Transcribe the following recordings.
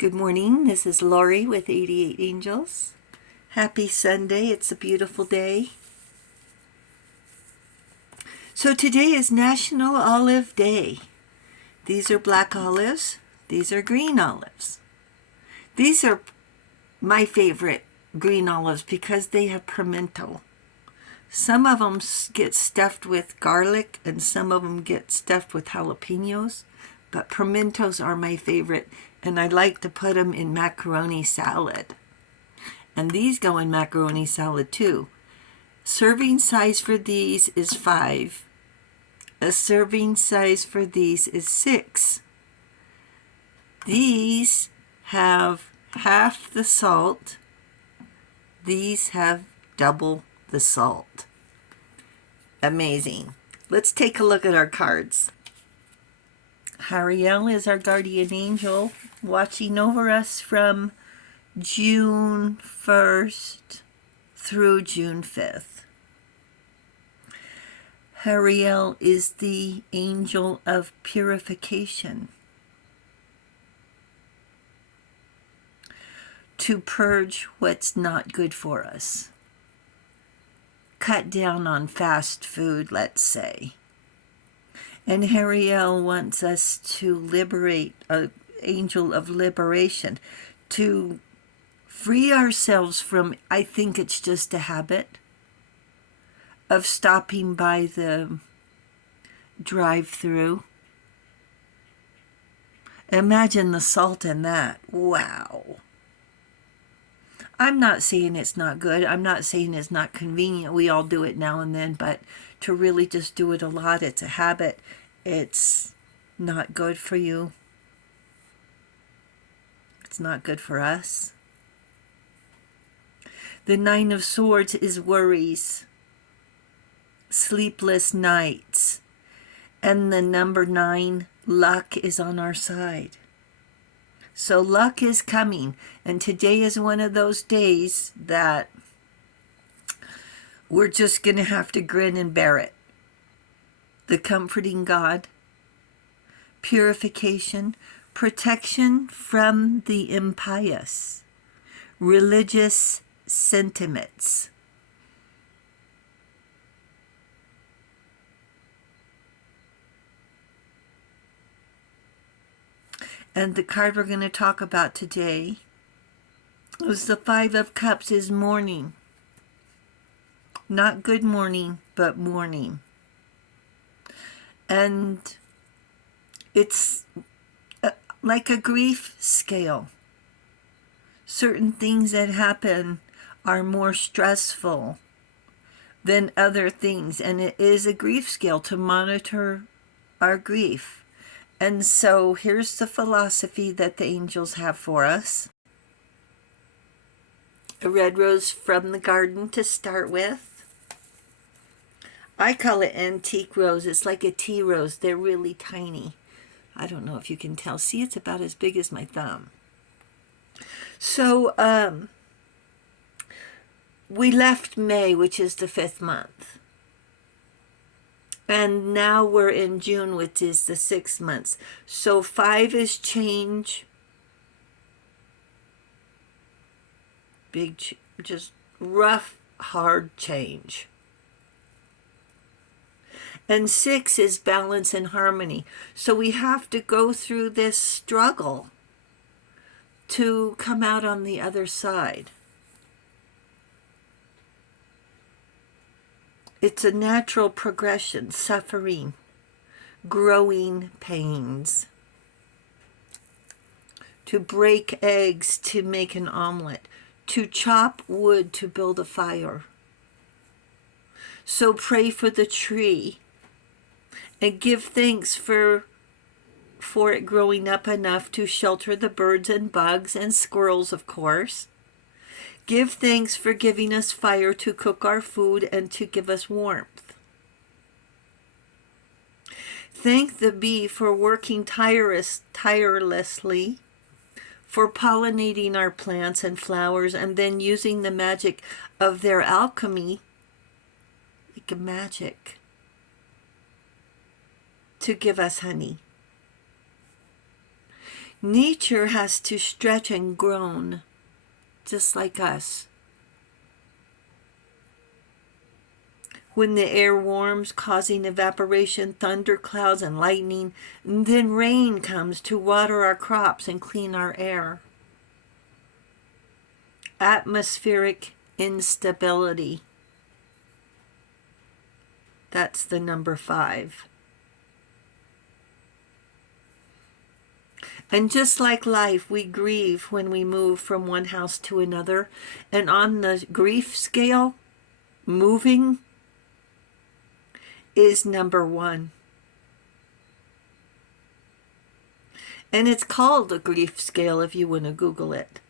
Good morning, this is Lori with 88 Angels. Happy Sunday, it's a beautiful day. So today is National Olive Day. These are black olives, these are green olives. These are my favorite green olives because they have pimento. Some of them get stuffed with garlic and some of them get stuffed with jalapenos, but pimentos are my favorite, and I like to put them in macaroni salad. And these go in macaroni salad too. Serving size for these is 5. A serving size for these is 6. These have half the salt. These have double the salt. Amazing. Let's take a look at our cards. Hariel is our guardian angel, watching over us from June 1st through June 5th. Hariel is the angel of purification, to purge what's not good for us. Cut down on fast food, let's say. And Hariel wants us to liberate, an angel of liberation, to free ourselves from, I think it's just a habit, of stopping by the drive-through. Imagine the salt in that. Wow. I'm not saying it's not good. I'm not saying it's not convenient. We all do it now and then, but to really just do it a lot, it's a habit. It's not good for you. It's not good for us. The 9 of Swords is worries, sleepless nights, and the number 9, luck, is on our side. So luck is coming, and today is one of those days that we're just going to have to grin and bear it. The comforting God, purification, protection from the impious, religious sentiments. And the card we're going to talk about today is the 5 of Cups, is mourning. Not good morning, but mourning. And it's like a grief scale. Certain things that happen are more stressful than other things. And it is a grief scale to monitor our grief. And so here's the philosophy that the angels have for us. A red rose from the garden to start with. I call it antique rose. It's like a tea rose. They're really tiny. I don't know if you can tell. See, it's about as big as my thumb. So we left May, which is the 5th month. And now we're in June, which is the 6th month. So 5 is change. Big, just rough, hard change. And 6 is balance and harmony. So we have to go through this struggle to come out on the other side. It's a natural progression, suffering, growing pains. To break eggs to make an omelet, to chop wood to build a fire. So pray for the tree and give thanks for it growing up enough to shelter the birds and bugs and squirrels, of course. Give thanks for giving us fire to cook our food and to give us warmth. Thank the bee for working tirelessly, for pollinating our plants and flowers, and then using the magic of their alchemy, like a magic, to give us honey. Nature has to stretch and groan, just like us. When the air warms, causing evaporation, thunder, clouds, and lightning, and then rain comes to water our crops and clean our air. Atmospheric instability. That's the number 5. And just like life, we grieve when we move from one house to another. And on the grief scale, moving is number 1. And it's called the grief scale if you want to Google it.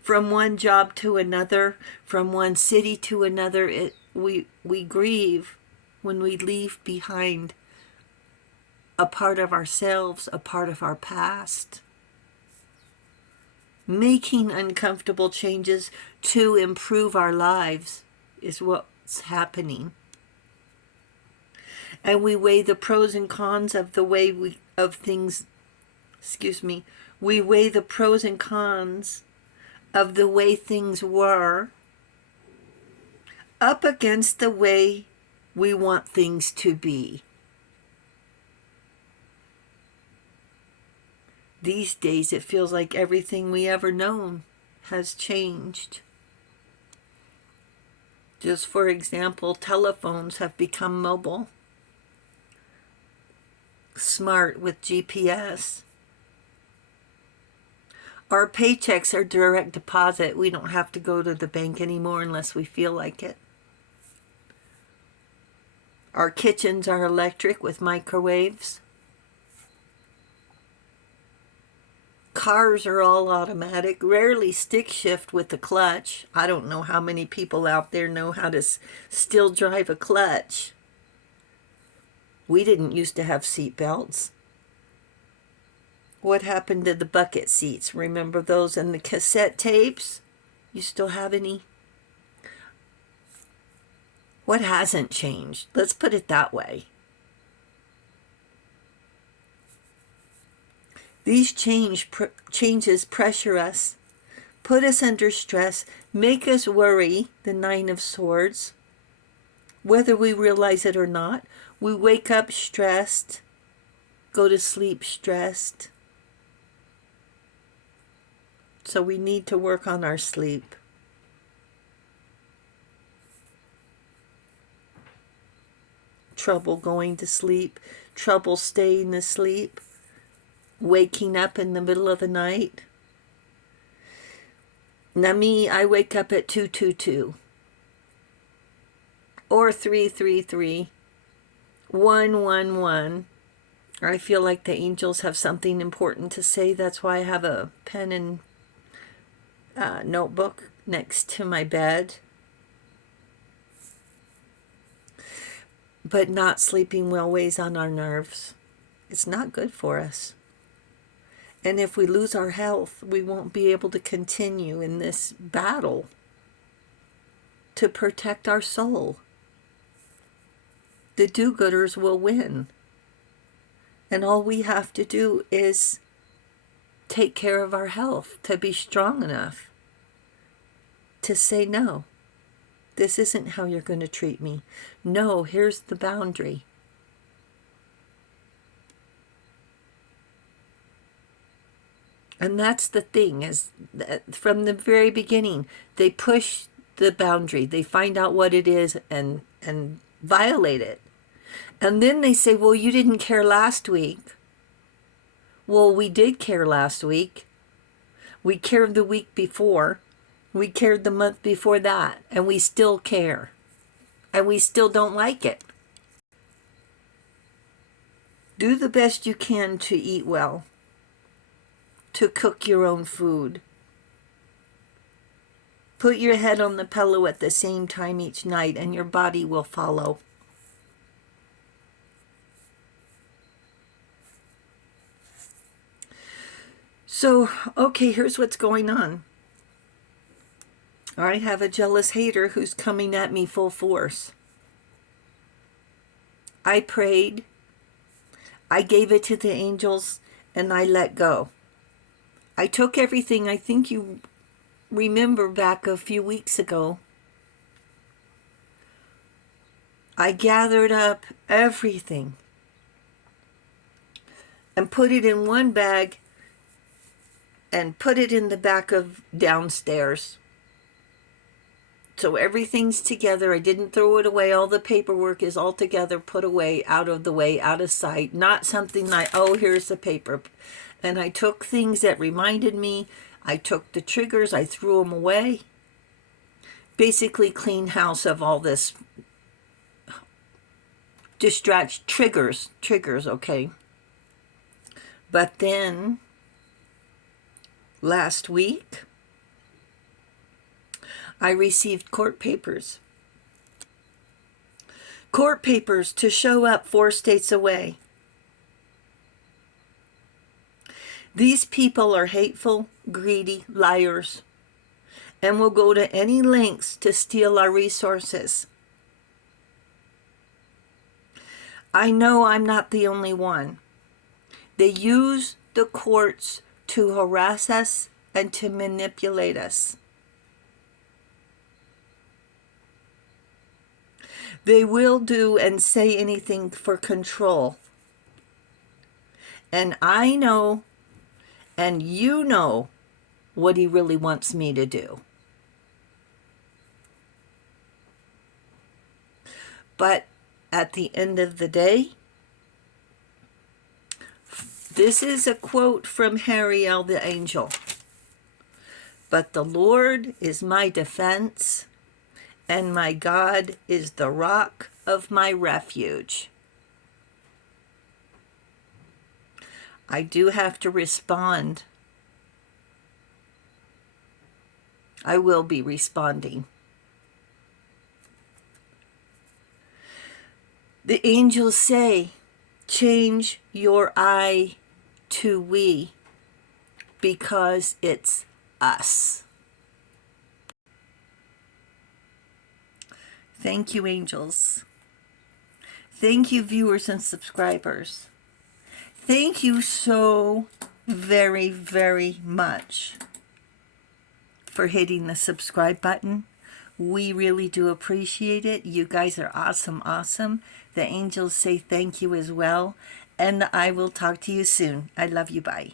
From one job to another, from one city to another, we grieve when we leave behind a part of ourselves, a part of our past. Making uncomfortable changes to improve our lives is what's happening. And we weigh the pros and cons of the way we weigh the pros and cons of the way things were up against the way we want things to be. These days, it feels like everything we ever known has changed. Just for example, telephones have become mobile, smart with GPS. Our paychecks are direct deposit. We don't have to go to the bank anymore unless we feel like it. Our kitchens are electric with microwaves. Cars are all automatic, rarely stick shift with the clutch. I don't know how many people out there know how to still drive a clutch. We didn't used to have seat belts. What happened to the bucket seats? Remember those and the cassette tapes? You still have any? What hasn't changed? Let's put it that way. These changes pressure us, put us under stress, make us worry, the 9 of Swords. Whether we realize it or not, we wake up stressed, go to sleep stressed. So we need to work on our sleep. Trouble going to sleep, trouble staying asleep, waking up in the middle of the night. Now me, I wake up at 222 or 333, 111. Or I feel like the angels have something important to say. That's why I have a pen and notebook next to my bed. But not sleeping well weighs on our nerves. It's not good for us. And if we lose our health, we won't be able to continue in this battle to protect our soul. The do-gooders will win. And all we have to do is take care of our health to be strong enough to say, no, this isn't how you're going to treat me. No, here's the boundary. And that's the thing, is that from the very beginning, they push the boundary. They find out what it is and violate it. And then they say, well, you didn't care last week. Well, we did care last week. We cared the week before. We cared the month before that. And we still care. And we still don't like it. Do the best you can to eat well. To cook your own food. Put your head on the pillow at the same time each night and your body will follow. So, okay, here's what's going on. I have a jealous hater who's coming at me full force. I prayed. I gave it to the angels. and I let go. I took everything, I think you remember back a few weeks ago. I gathered up everything and put it in one bag and put it in the back of downstairs. So everything's together. I didn't throw it away. All the paperwork is all together, put away, out of the way, out of sight. Not something like, oh, here's the paper. And I took things that reminded me. I took the triggers. I threw them away. Basically clean house of all this triggers, okay? But then last week, I received court papers. Court papers to show up 4 states away. These people are hateful, greedy, liars, and will go to any lengths to steal our resources. I know I'm not the only one. They use the courts to harass us and to manipulate us. They will do and say anything for control. And I know, and you know, what he really wants me to do. But at the end of the day, this is a quote from Hariel the angel. But the Lord is my defense, and my God is the rock of my refuge. I do have to respond. I will be responding. The angels say, change your I to we, because it's us. Thank you, angels. Thank you, viewers and subscribers. Thank you so very, very much for hitting the subscribe button. We really do appreciate it. You guys are awesome, awesome. The angels say thank you as well. And I will talk to you soon. I love you. Bye.